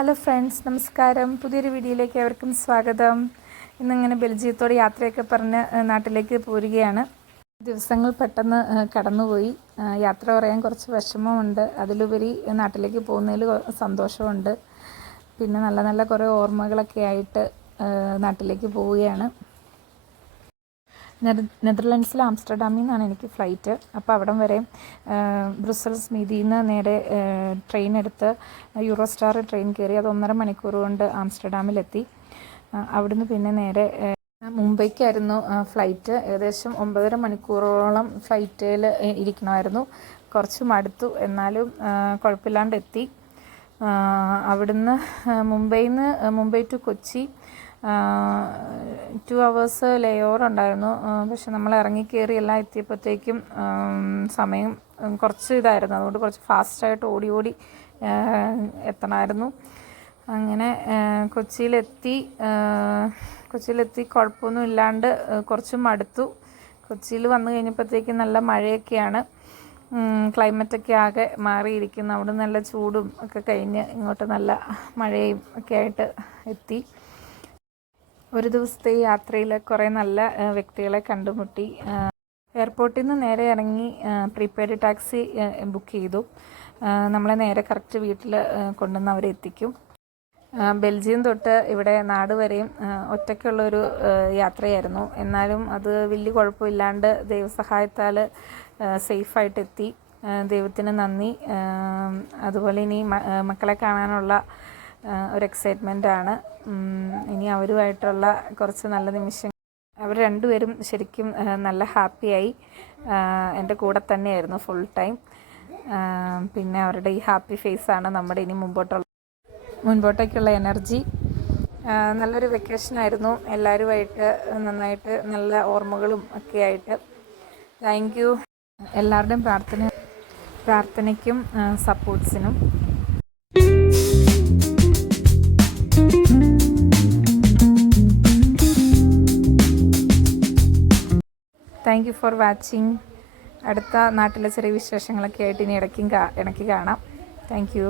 Hello friends, നമസ്കാരം. പുതിയൊരു വീഡിയോയിലേക്ക് ഏവർക്കും സ്വാഗതം. ഇന്നിങ്ങനെ ബെൽജിയത്തോട് യാത്രയൊക്കെ പറഞ്ഞ് നാട്ടിലേക്ക് പോരുകയാണ്. ദിവസങ്ങൾ പെട്ടെന്ന് കടന്നുപോയി. യാത്ര പറയാൻ കുറച്ച് വിഷമമുണ്ട്, അതിലുപരി നാട്ടിലേക്ക് പോകുന്നതിൽ സന്തോഷമുണ്ട്. പിന്നെ നല്ല നല്ല കുറേ ഓർമ്മകളൊക്കെ ആയിട്ട് നാട്ടിലേക്ക് പോവുകയാണ്. നെതർലൻഡ്സിലെ ആംസ്റ്റർഡാമിൽ നിന്നാണ് എനിക്ക് ഫ്ലൈറ്റ്. അപ്പോൾ അവിടം വരെ ബ്രുസൽസ് മീതിയിൽ നിന്ന് നേരെ ട്രെയിൻ എടുത്ത് യൂറോസ്റ്റാർ ട്രെയിൻ കയറി. അത് 1.5 മണിക്കൂർ കൊണ്ട് ആംസ്റ്റർഡാമിലെത്തി. അവിടുന്ന് പിന്നെ നേരെ മുംബൈക്കായിരുന്നു ഫ്ലൈറ്റ്. ഏകദേശം 9.5 മണിക്കൂറോളം ഫ്ലൈറ്റിൽ ഇരിക്കണമായിരുന്നു. കുറച്ച് മടുത്തു, എന്നാലും കുഴപ്പമില്ലാണ്ട് എത്തി. അവിടുന്ന് Mumbai to Kochi 2 hours layover ഉണ്ടായിരുന്നു. പക്ഷെ നമ്മൾ ഇറങ്ങിക്കയറി എല്ലാം എത്തിയപ്പോഴത്തേക്കും സമയം കുറച്ച് ഇതായിരുന്നു. അതുകൊണ്ട് കുറച്ച് ഫാസ്റ്റായിട്ട് ഓടി എത്തണമായിരുന്നു. അങ്ങനെ കൊച്ചിയിലെത്തി കുഴപ്പമൊന്നും ഇല്ലാണ്ട് കുറച്ച് മടുത്തു. കൊച്ചിയിൽ വന്നു കഴിഞ്ഞപ്പോഴത്തേക്കും നല്ല മഴയൊക്കെയാണ്. ക്ലൈമറ്റൊക്കെ ആകെ മാറിയിരിക്കുന്നു. അവിടെ നല്ല ചൂടും ഒക്കെ കഴിഞ്ഞ് ഇങ്ങോട്ട് നല്ല മഴയും ഒക്കെ ആയിട്ട് എത്തി. ഒരു ദിവസത്തെ യാത്രയിൽ കുറേ നല്ല വ്യക്തികളെ കണ്ടുമുട്ടി. എയർപോർട്ടിൽ നിന്ന് നേരെ ഇറങ്ങി പ്രീപെയ്ഡ് ടാക്സി ബുക്ക് ചെയ്തു. നമ്മളെ നേരെ കറക്റ്റ് വീട്ടിൽ കൊണ്ടുവന്ന് അവരെ എത്തിക്കും. ബെൽജിയം തൊട്ട് ഇവിടെ നാട് വരെയും ഒറ്റയ്ക്കുള്ളൊരു യാത്രയായിരുന്നു. എന്നാലും അത് വലിയ കുഴപ്പമില്ലാണ്ട് ദൈവസഹായത്താൽ സേഫായിട്ട് എത്തി. ദൈവത്തിന് നന്ദി. അതുപോലെ ഇനി മക്കളെ കാണാനുള്ള ഒരു എക്സൈറ്റ്മെൻറ്റാണ്. ഇനി അവരുമായിട്ടുള്ള കുറച്ച് നല്ല നിമിഷങ്ങൾ. അവർ രണ്ടുപേരും ശരിക്കും നല്ല ഹാപ്പിയായി. എൻ്റെ കൂടെ തന്നെയായിരുന്നു ഫുൾ ടൈം. പിന്നെ അവരുടെ ഈ ഹാപ്പി ഫേസാണ് നമ്മുടെ ഇനി മുൻപോട്ടേക്കുള്ള എനർജി. നല്ലൊരു വെക്കേഷനായിരുന്നു. എല്ലാവരുമായിട്ട് നന്നായിട്ട് നല്ല ഓർമ്മകളും ഒക്കെ ആയിട്ട്. താങ്ക് യു എല്ലാവരുടെയും പ്രാർത്ഥനയ്ക്കും സപ്പോർട്ട്സിനും. Thank you for watching. അടുത്ത നാട്ടിലെ ചെറിയ വിശേഷങ്ങളൊക്കെ ആയിട്ട് ഇനി ഇടയ്ക്ക് കാണാം. Thank U.